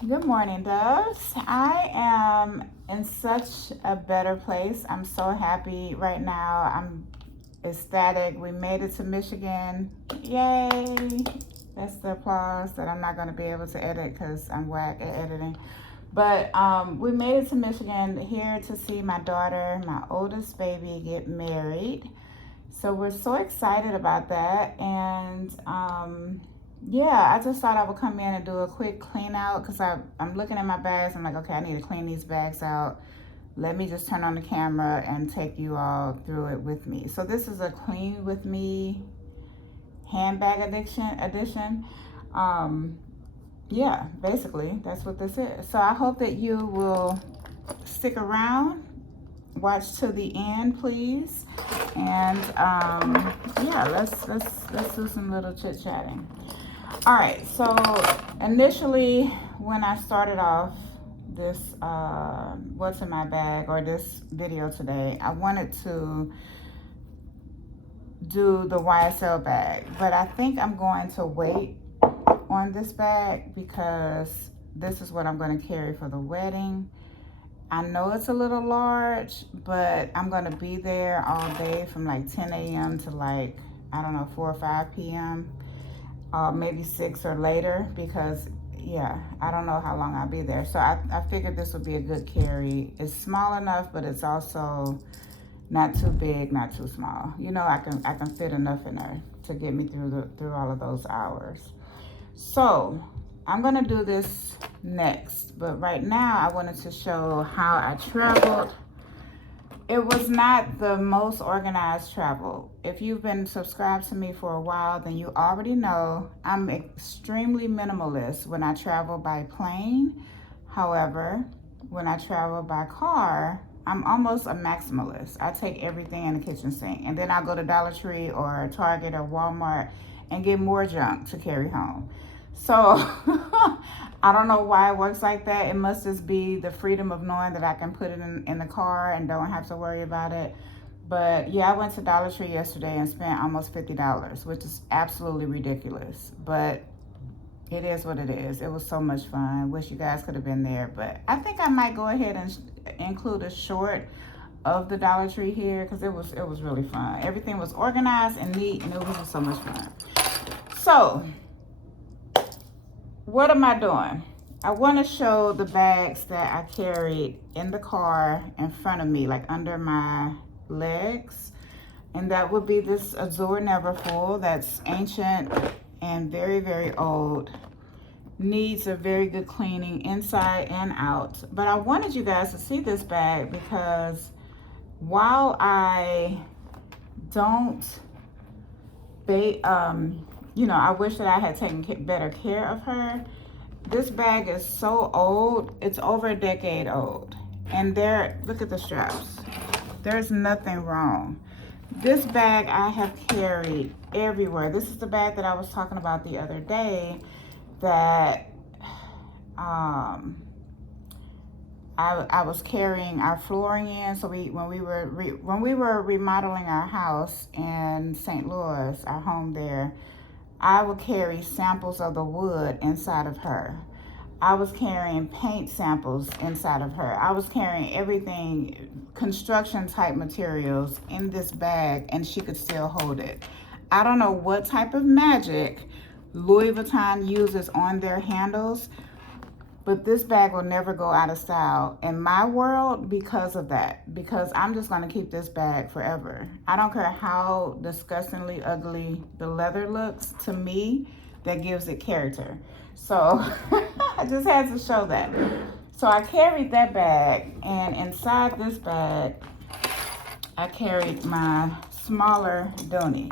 Good morning, doves. I am in such a better place. I'm so happy right now. I'm ecstatic. We made it to Michigan. Yay! That's the applause that I'm not going to be able to edit because I'm whack at editing. But we made it to Michigan here to see my daughter, my oldest baby, get married. So we're so excited about that. And yeah, I just thought I would come in and do a quick clean out because I'm looking at my bags. I'm like, okay, I need to clean these bags out. Let me just turn on the camera and take you all through it with me. So this is a clean with me handbag edition. Um, yeah, basically that's what this is. So I hope that you will stick around, watch to the end, please. And yeah, let's do some little chit chatting. All right, so initially when I started off this what's in my bag or this video today, I wanted to do the YSL bag, but I think I'm going to wait on this bag because this is what I'm going to carry for the wedding. I know it's a little large, but I'm going to be there all day from like 10 a.m. to like, I don't know, 4 or 5 p.m. Maybe 6 or later because, yeah, I don't know how long I'll be there. So I figured this would be a good carry. It's small enough, but it's also not too big, not too small. You know, I can fit enough in there to get me through all of those hours. So I'm gonna do this next, but right now I wanted to show how I traveled. It was not the most organized travel. If you've been subscribed to me for a while, then you already know I'm extremely minimalist when I travel by plane. However, when I travel by car, I'm almost a maximalist. I take everything in the kitchen sink, and then I'll go to Dollar Tree or Target or Walmart and get more junk to carry home. So I don't know why it works like that. It must just be the freedom of knowing that I can put it in the car and don't have to worry about it. But yeah, I went to Dollar Tree yesterday and spent almost $50, which is absolutely ridiculous. But it is what it is. It was so much fun. Wish you guys could have been there. But I think I might go ahead and include a short of the Dollar Tree here because it was really fun. Everything was organized and neat, and it was just so much fun. So what am I doing? I want to show the bags that I carried in the car in front of me, like under my legs. And that would be this Azure Neverfull that's ancient and very, very old. Needs a very good cleaning inside and out. But I wanted you guys to see this bag because while I don't you know, I wish that I had taken better care of her. This bag is so old. It's over a decade old. And there, look at the straps. There's nothing wrong. This bag I have carried everywhere. This is the bag that I was talking about the other day that I was carrying our flooring in. So when we were remodeling our house in St. Louis, our home there, I would carry samples of the wood inside of her. I was carrying paint samples inside of her. I was carrying everything, construction type materials in this bag, and she could still hold it. I don't know what type of magic Louis Vuitton uses on their handles, but this bag will never go out of style in my world because of that. Because I'm just going to keep this bag forever. I don't care how disgustingly ugly the leather looks. To me, that gives it character. So I just had to show that. So I carried that bag, and inside this bag, I carried my smaller dooney.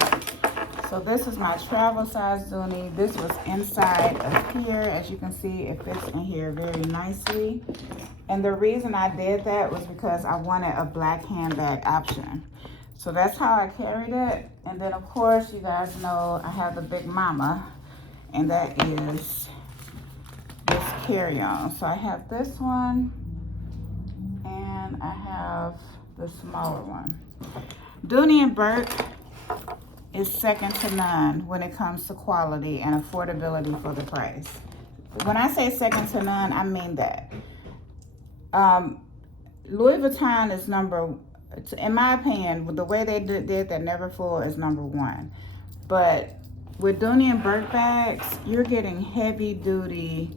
So this is my travel size dooney. This was inside of here. As you can see, it fits in here very nicely. And the reason I did that was because I wanted a black handbag option. So that's how I carried it. And then of course, you guys know I have the big mama, and that is this carry-on. So I have this one, and I have the smaller one. Dooney & Bourke is second to none when it comes to quality and affordability for the price. When I say second to none, I mean that. Louis Vuitton is in my opinion, the way they did that Neverfull is number one. But with Dooney and Burke bags, you're getting heavy duty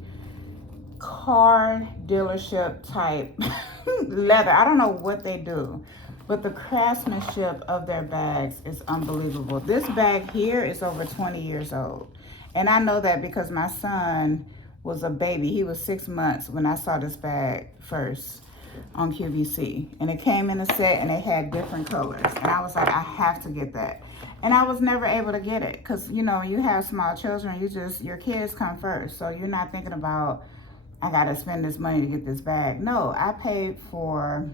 car dealership type leather. I don't know what they do, but the craftsmanship of their bags is unbelievable. This bag here is over 20 years old. And I know that because my son was a baby. He was 6 months when I saw this bag first on QVC. And it came in a set and it had different colors. And I was like, I have to get that. And I was never able to get it because, you know, you have small children, your kids come first. So you're not thinking about, I got to spend this money to get this bag. No, I paid for,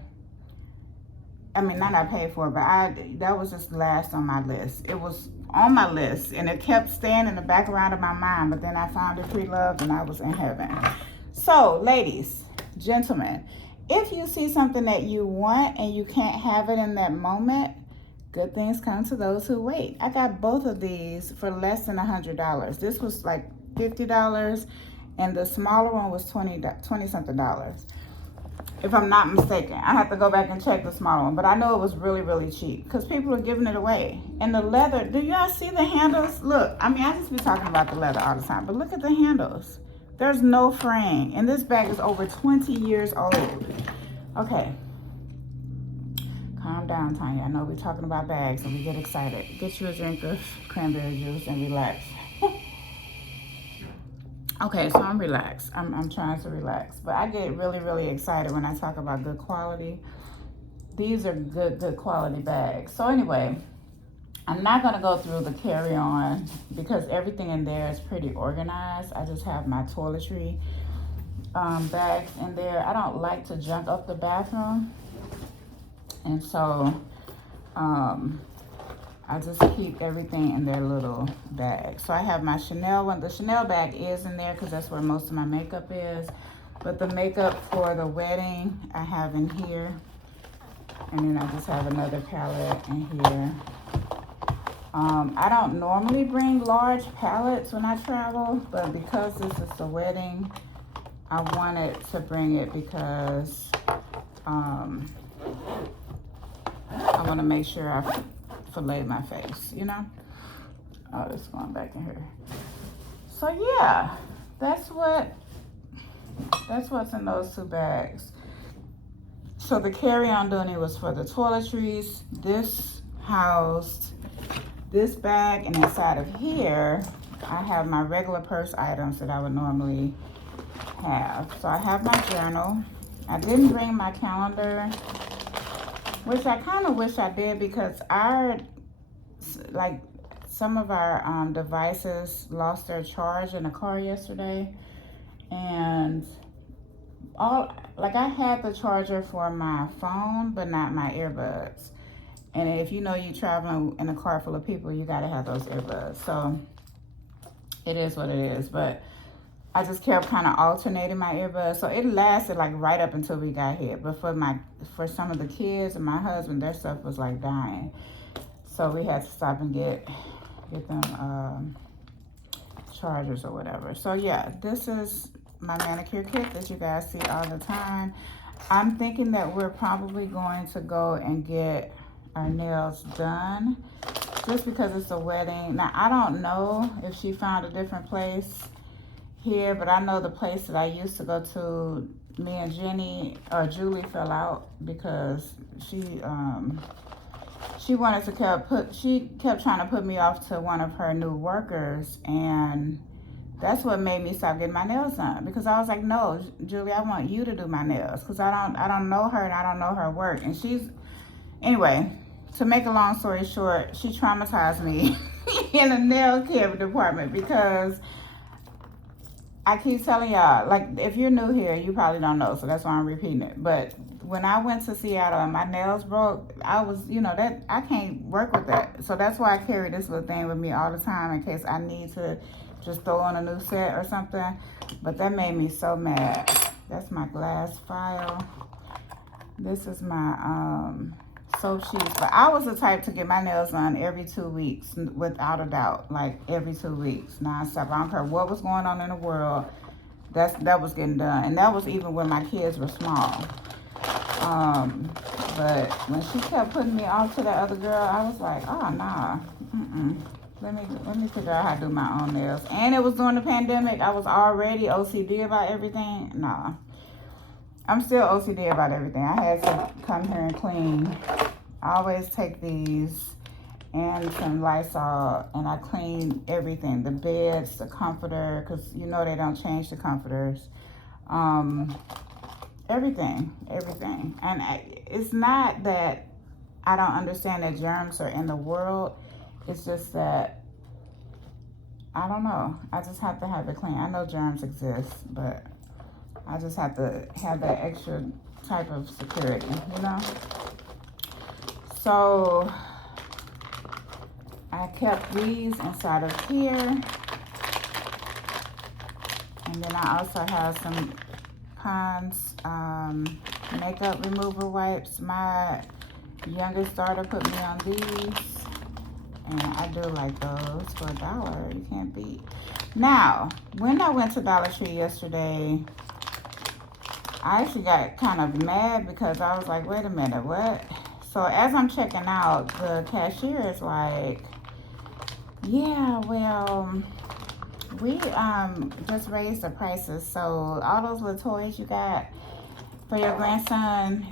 I mean, not I paid for, but that was just last on my list. It was on my list and it kept staying in the background of my mind, but then I found it pre-loved and I was in heaven. So ladies, gentlemen, if you see something that you want and you can't have it in that moment, good things come to those who wait. I got both of these for less than $100. This was like $50 and the smaller one was 20 something dollars. If I'm not mistaken. I have to go back and check the smaller one, but I know it was really, really cheap because people are giving it away. And the leather, do y'all see the handles? Look, I mean, I just be talking about the leather all the time, but look at the handles. There's no fraying, and this bag is over 20 years old. Okay. Calm down, Tanya. I know we're talking about bags and we get excited. Get you a drink of cranberry juice and relax. Okay, so I'm relaxed. I'm trying to relax. But I get really, really excited when I talk about good quality. These are good quality bags. So anyway, I'm not going to go through the carry-on because everything in there is pretty organized. I just have my toiletry bags in there. I don't like to junk up the bathroom. And so I just keep everything in their little bag. So I have my Chanel one. The Chanel bag is in there because that's where most of my makeup is. But the makeup for the wedding I have in here. And then I just have another palette in here. I don't normally bring large palettes when I travel, but because this is the wedding, I wanted to bring it because I want to make sure I fillet my face, you know? Oh, it's going back in here. So yeah, that's what's in those two bags. So the carry-on dooney was for the toiletries. This housed this bag, and inside of here, I have my regular purse items that I would normally have. So I have my journal. I didn't bring my calendar, which I kind of wish I did because some of our devices lost their charge in the car yesterday. And I had the charger for my phone, but not my earbuds. And if you know you're traveling in a car full of people, you gotta have those earbuds. So it is what it is. But I just kept kind of alternating my earbuds. So it lasted like right up until we got here. But for some of the kids and my husband, their stuff was like dying. So we had to stop and get them chargers or whatever. So yeah, this is my manicure kit that you guys see all the time. I'm thinking that we're probably going to go and get our nails done just because it's a wedding. Now, I don't know if she found a different place here, but I know the place that I used to go to, me and Julie fell out because she wanted to she kept trying to put me off to one of her new workers, and that's what made me stop getting my nails done, because I was like, no, Julie, I want you to do my nails because I don't know her and I don't know her work. And anyway, to make a long story short, she traumatized me in the nail care department because I keep telling y'all, like, if you're new here, you probably don't know, so that's why I'm repeating it. But when I went to Seattle and my nails broke, I was, that I can't work with that. So that's why I carry this little thing with me all the time in case I need to just throw on a new set or something. But that made me so mad. That's my glass file. This is my soap sheets. But I was the type to get my nails done every 2 weeks, without a doubt. Like every 2 weeks, nonstop. I don't care what was going on in the world. That was getting done, and that was even when my kids were small. But when she kept putting me off to that other girl, I was like, oh nah, let me figure out how to do my own nails. And it was during the pandemic. I was already OCD about everything. Nah, I'm still OCD about everything. I had to come here and clean. I always take these and some Lysol, and I clean everything, the beds, the comforter, because you know they don't change the comforters. Everything. And it's not that I don't understand that germs are in the world. It's just that, I don't know. I just have to have it clean. I know germs exist, but I just have to have that extra type of security, you know? So I kept these inside of here. And then I also have some Pond's makeup remover wipes. My youngest daughter put me on these. And I do like those for $1. You can't beat. Now, when I went to Dollar Tree yesterday, I actually got kind of mad because I was like, wait a minute, what? So as I'm checking out, the cashier is like, yeah, well, we just raised the prices. So all those little toys you got for your grandson,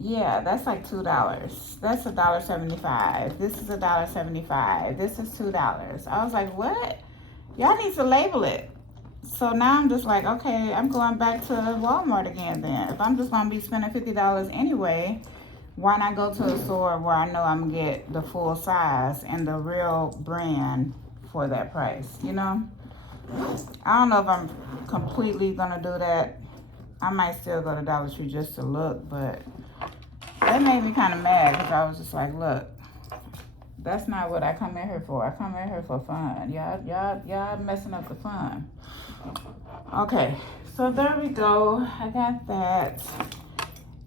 yeah, that's like $2. That's $1.75. This is $1.75. This is $2. I was like, what? Y'all need to label it. So now I'm just like, okay, I'm going back to Walmart again then. If I'm just gonna be spending $50 anyway, why not go to a store where I know I'm gonna get the full size and the real brand for that price, you know? I don't know if I'm completely gonna do that. I might still go to Dollar Tree just to look, but that made me kind of mad because I was just like, look, that's not what I come in here for. I come in here for fun. Y'all messing up the fun. Okay, so there we go. I got that.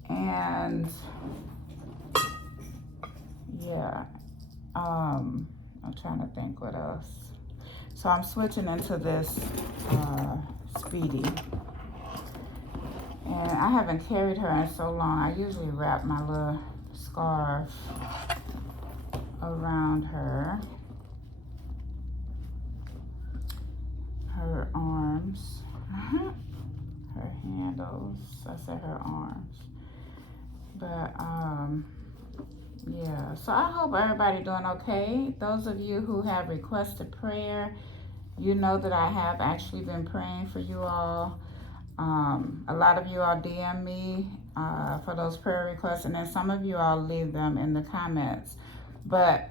And yeah, I'm trying to think what else. So I'm switching into this Speedy. And I haven't carried her in so long. I usually wrap my little scarf around her arms, her handles. I said her arms. But yeah, so I hope everybody doing okay. Those of you who have requested prayer, you know that I have actually been praying for you all. A lot of you all DM me for those prayer requests, and then some of you all leave them in the comments. But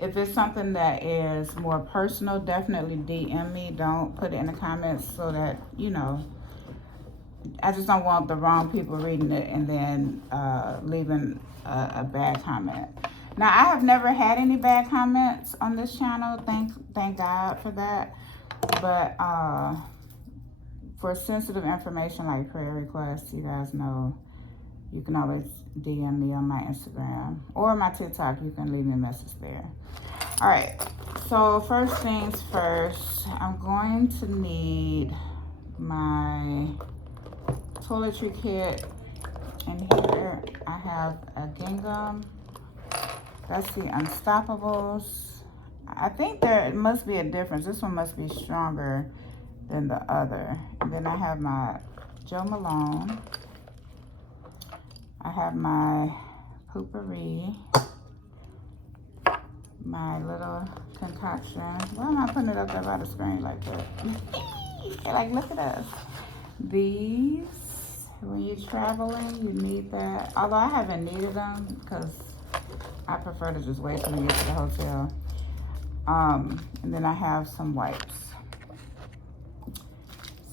if it's something that is more personal, definitely DM me. Don't put it in the comments so that, you know, I just don't want the wrong people reading it and then leaving a bad comment. Now, I have never had any bad comments on this channel. Thank God for that. But for sensitive information like prayer requests, you guys know, you can always DM me on my Instagram or my TikTok. You can leave me a message there. All right, so first things first, I'm going to need my toiletry kit. And here I have a gingham. That's the Unstoppables. I think there must be a difference. This one must be stronger than the other. And then I have my Joe Malone. I have my Poopery, my little concoction. Why am I putting it up there by the screen like that? Like, look at us. These, when you're traveling, you need that. Although I haven't needed them because I prefer to just wait till we get to the hotel. And then I have some wipes.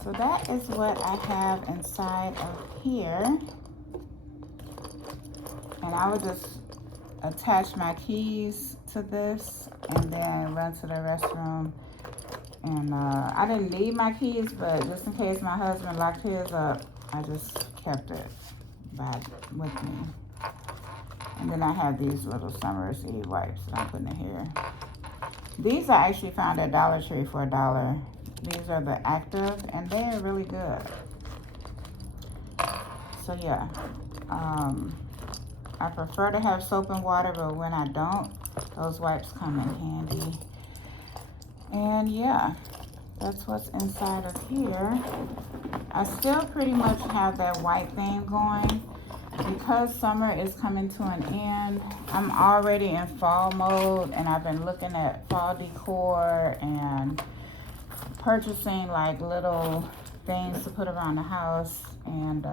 So that is what I have inside of here. And I would just attach my keys to this and then run to the restroom. And I didn't need my keys, but just in case my husband locked his up, I just kept it with me. And then I have these little Summer Eve wipes that I'm putting in here. These I actually found at Dollar Tree for $1. These are the active, and they are really good. So yeah, I prefer to have soap and water, but when I don't, those wipes come in handy. And yeah, that's what's inside of here. I still pretty much have that white theme going. Because summer is coming to an end, I'm already in fall mode, and I've been looking at fall decor and purchasing like little things to put around the house. And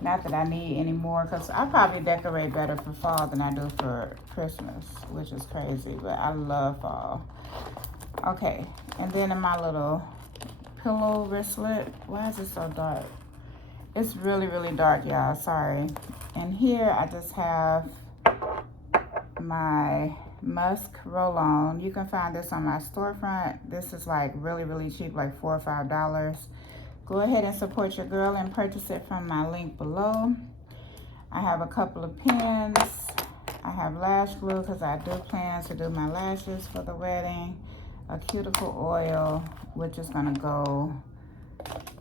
not that I need any more, because I probably decorate better for fall than I do for Christmas, which is crazy, but I love fall. Okay, and then in my little pillow wristlet, why is it so dark? It's really, really dark, y'all, sorry. And here I just have my musk roll-on. You can find this on my storefront. This is like really, really cheap, like $4 or $5. Go ahead and support your girl and purchase it from my link below. I have a couple of pins. I have lash glue because I do plan to do my lashes for the wedding. A cuticle oil, which is gonna go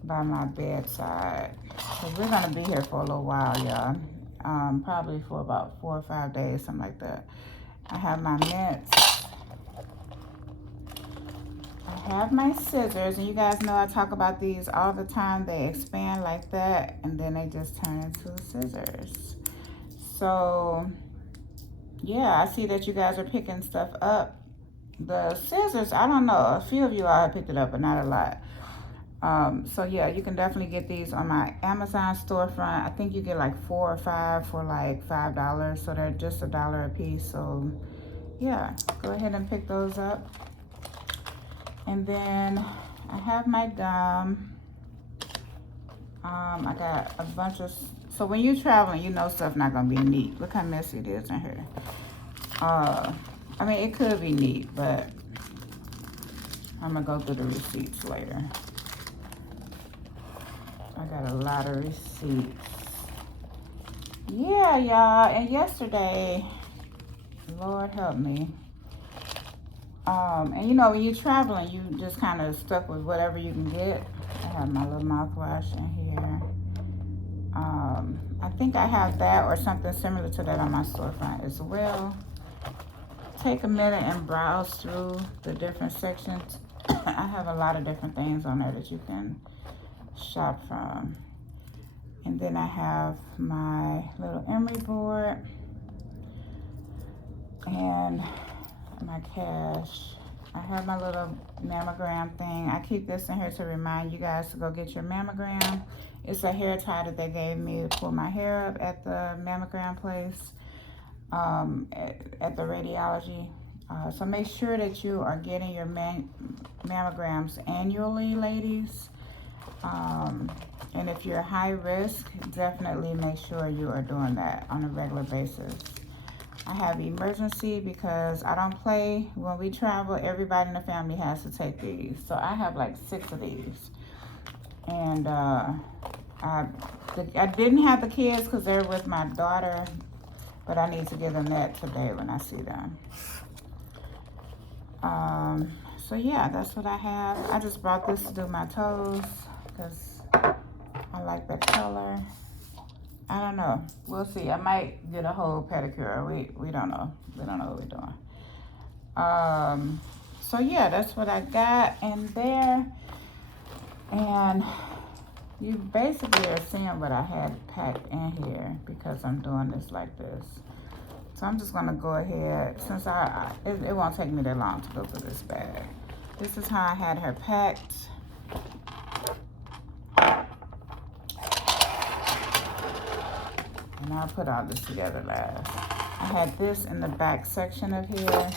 by my bedside. So we're gonna be here for a little while, y'all. Probably for about 4 or 5 days, something like that. I have my mints. I have my scissors, and you guys know I talk about these all the time. They expand like that, and then they just turn into scissors. So yeah, I see that you guys are picking stuff up. The scissors, I don't know, a few of you all have picked it up, but not a lot. So yeah, you can definitely get these on my Amazon storefront. I think you get like 4 or 5 for like $5, so they're just $1 a piece. So yeah, go ahead and pick those up. And then I have my gum. I got a bunch of, so when you're traveling, you know stuff not gonna be neat. Look how messy it is in here. I mean, it could be neat, but I'm gonna go through the receipts later. I got a lot of receipts. Yeah, y'all, and yesterday, Lord help me. And you know, when you're traveling, you just kind of stuck with whatever you can get. I have my little mouthwash in here. I think I have that or something similar to that on my storefront as well. Take a minute and browse through the different sections. I have a lot of different things on there that you can shop from. And then I have my little emery board and my cash. I have my little mammogram thing. I keep this in here to remind you guys to go get your mammogram. It's a hair tie that they gave me to pull my hair up at the mammogram place, at the radiology. So make sure that you are getting your mammograms annually, ladies. And if you're high risk, definitely make sure you are doing that on a regular basis. I have emergency because I don't play. When we travel, everybody in the family has to take these. So I have like 6 of these. And I didn't have the kids because they're with my daughter, but I need to give them that today when I see them. So yeah, that's what I have. I just brought this to do my toes because I like that color. I don't know. We'll see. I might get a whole pedicure. We don't know. We don't know what we're doing. So yeah, that's what I got in there. And you basically are seeing what I had packed in here because I'm doing this like this. So I'm just gonna go ahead, since it won't take me that long to go through this bag. This is how I had her packed. And I'll put all this together last. I had this in the back section of here.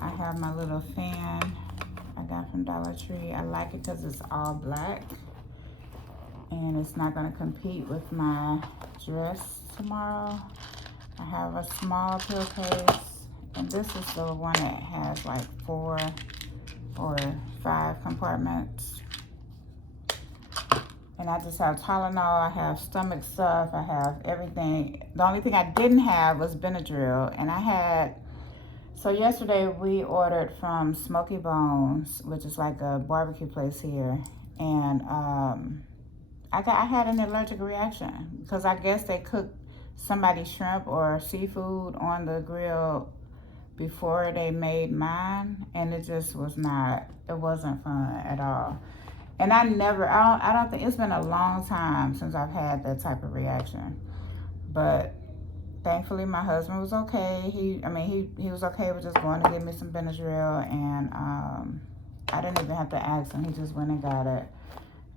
I have my little fan I got from Dollar Tree. I like it because it's all black. And it's not gonna compete with my dress tomorrow. I have a small pill case. And this is the one that has like 4 or 5 compartments. And I just have Tylenol, I have stomach stuff, I have everything. The only thing I didn't have was Benadryl. And I had So yesterday we ordered from Smoky Bones, which is like a barbecue place here, and I had an allergic reaction because I guess they cooked somebody's shrimp or seafood on the grill before they made mine, and it just was not. It wasn't fun at all. And I don't think, it's been a long time since I've had that type of reaction. But thankfully my husband was okay. He was okay with just going to get me some Benadryl, and I didn't even have to ask him. He just went and got it.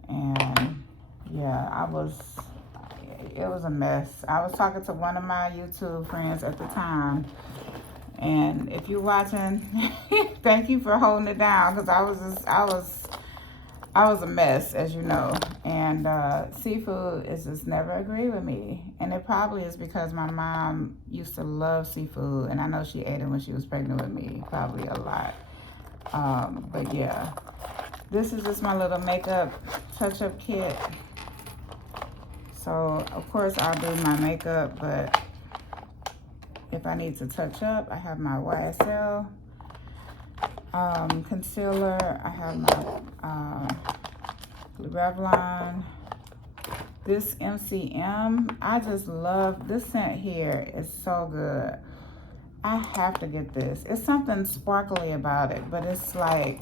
And yeah, it was a mess. I was talking to one of my YouTube friends at the time, and if you're watching, thank you for holding it down, because I was a mess, as you know. And seafood is just never agree with me. And it probably is because my mom used to love seafood, and I know she ate it when she was pregnant with me, probably a lot. But yeah, this is just my little makeup touch-up kit. So of course I'll do my makeup, but if I need to touch up, I have my YSL concealer. I have my Revlon. This MCM, I just love this scent here. It's so good. I have to get this. It's something sparkly about it, but it's like,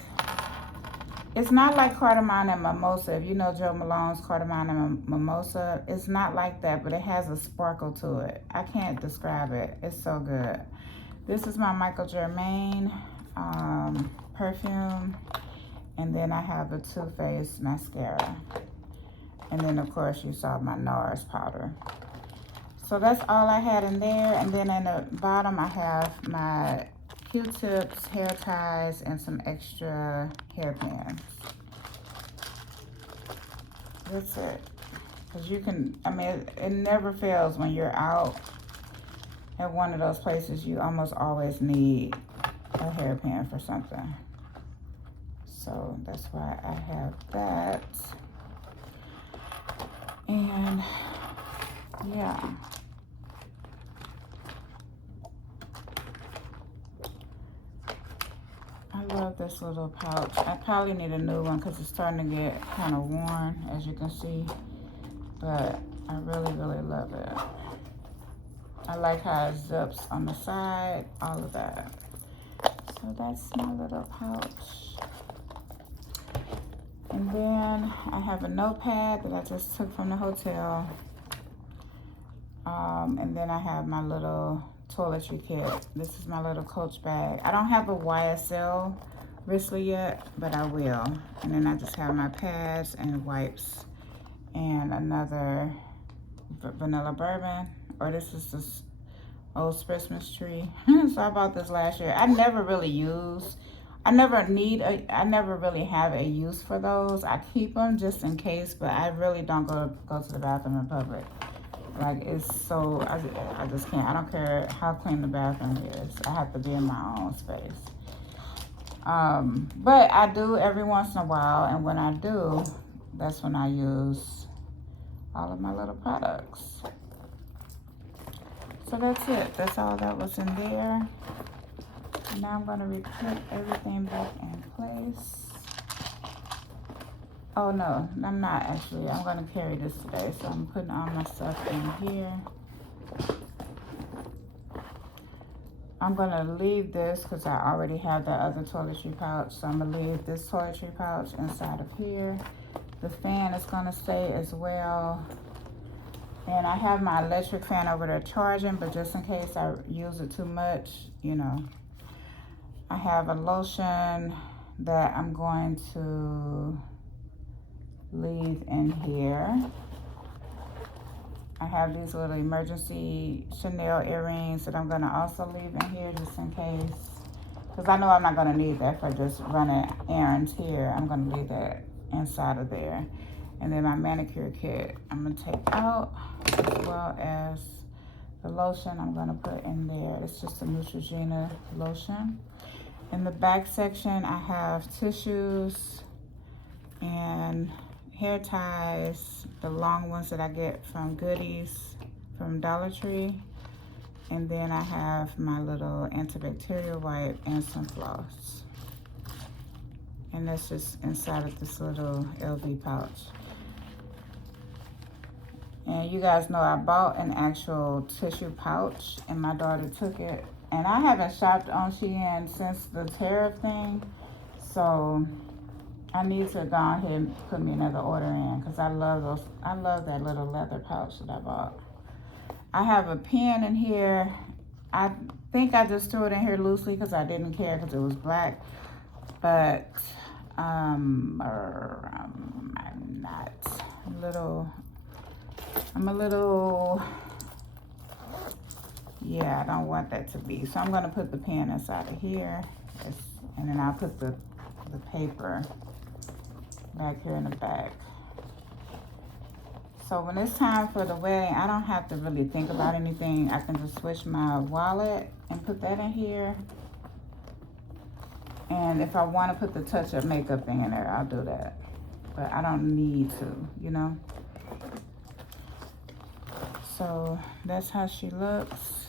it's not like cardamom and mimosa. If you know Joe Malone's cardamom and mimosa, it's not like that, but it has a sparkle to it. I can't describe it. It's so good. This is my Michael Germain perfume. And then I have the Too Faced mascara. And then of course you saw my NARS powder. So that's all I had in there. And then in the bottom I have my Q-tips, hair ties, and some extra hairpins. That's it. Because you can, it never fails when you're out at one of those places. You almost always need a hairpin for something. So that's why I have that. And yeah. I love this little pouch. I probably need a new one because it's starting to get kind of worn, as you can see. But I really, really love it. I like how it zips on the side, all of that. So that's my little pouch. And then I have a notepad that I just took from the hotel. And then I have my little toiletry kit. This is my little Coach bag. I don't have a YSL wristlet yet, but I will. And then I just have my pads and wipes and another vanilla bourbon. Or this is this old Christmas tree. So I bought this last year. I never really really have a use for those. I keep them just in case, but I really don't go to the bathroom in public. Like, it's so, I just can't. I don't care how clean the bathroom is. I have to be in my own space. But I do every once in a while, and when I do, that's when I use all of my little products. So that's it. That's all that was in there. Now I'm going to put everything back in place. Oh no, I'm not actually. I'm going to carry this today. So I'm putting all my stuff in here. I'm going to leave this because I already have that other toiletry pouch. So I'm going to leave this toiletry pouch inside of here. The fan is going to stay as well. And I have my electric fan over there charging, but just in case I use it too much, you know. I have a lotion that I'm going to leave in here. I have these little emergency Chanel earrings that I'm going to also leave in here just in case. Because I know I'm not going to need that for just running errands here. I'm going to leave that inside of there. And then my manicure kit I'm going to take out, as well as the lotion I'm going to put in there. It's just a Neutrogena lotion. In the back section, I have tissues and hair ties, the long ones that I get from Goodies from Dollar Tree. And then I have my little antibacterial wipe and some floss. And that's just inside of this little LV pouch. And you guys know I bought an actual tissue pouch and my daughter took it. And I haven't shopped on Shein since the tariff thing. So I need to go ahead and put me another order in because I love that little leather pouch that I bought. I have a pen in here. I think I just threw it in here loosely because I didn't care because it was black. But I'm a little, yeah, I don't want that to be. So I'm going to put the pen inside of here. And then I'll put the paper back here in the back. So when it's time for the wedding, I don't have to really think about anything. I can just switch my wallet and put that in here. And if I want to put the touch-up makeup thing in there, I'll do that. But I don't need to, you know. So that's how she looks.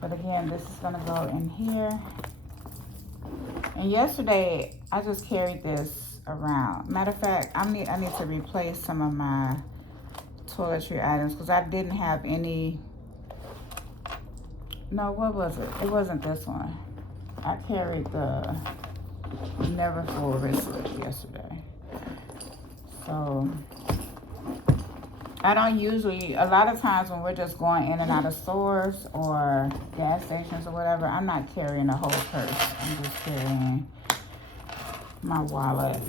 But again, this is gonna go in here. And yesterday, I just carried this around. Matter of fact, I need to replace some of my toiletry items because I didn't have any. No, what was it? It wasn't this one. I carried the Never Full wristlet yesterday. So I don't usually, a lot of times when we're just going in and out of stores or gas stations or whatever, I'm not carrying a whole purse. I'm just carrying my wallet.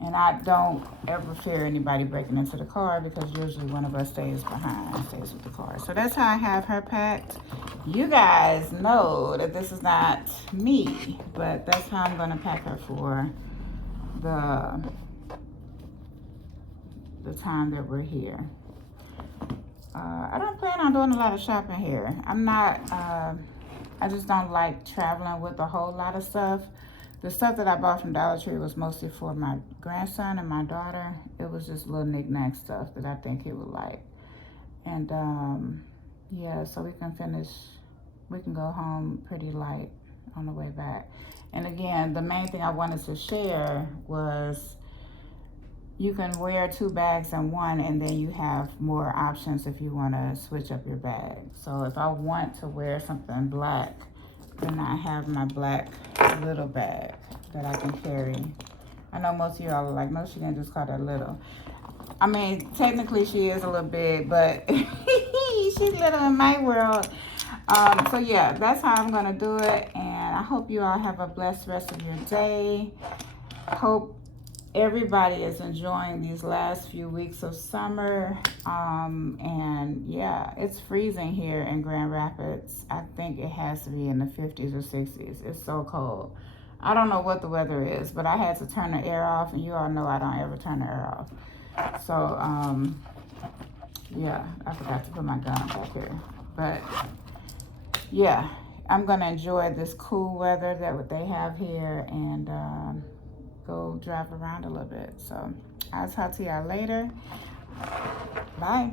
And I don't ever fear anybody breaking into the car because usually one of us stays behind, stays with the car. So that's how I have her packed. You guys know that this is not me, but that's how I'm going to pack her for the time that we're here. I don't plan on doing a lot of shopping here. I'm not, I just don't like traveling with a whole lot of stuff. The stuff that I bought from Dollar Tree was mostly for my grandson and my daughter. It was just little knick-knack stuff that I think he would like. And yeah, so we can go home pretty light on the way back. And again, the main thing I wanted to share was you can wear 2 bags in one, and then you have more options if you want to switch up your bag. So if I want to wear something black, then I have my black little bag that I can carry. I know most of y'all are like, no, she didn't just call that little. I mean, technically she is a little big, but she's little in my world. So yeah, that's how I'm gonna do it. And I hope you all have a blessed rest of your day. Hope everybody is enjoying these last few weeks of summer. And yeah, it's freezing here in Grand Rapids. I think it has to be in the 50s or 60s. It's so cold. I don't know what the weather is, but I had to turn the air off, and you all know I don't ever turn the air off. So yeah, I forgot to put my gun back here. But yeah, I'm gonna enjoy this cool weather that they have here and go drive around a little bit. So I'll talk to y'all later. Bye.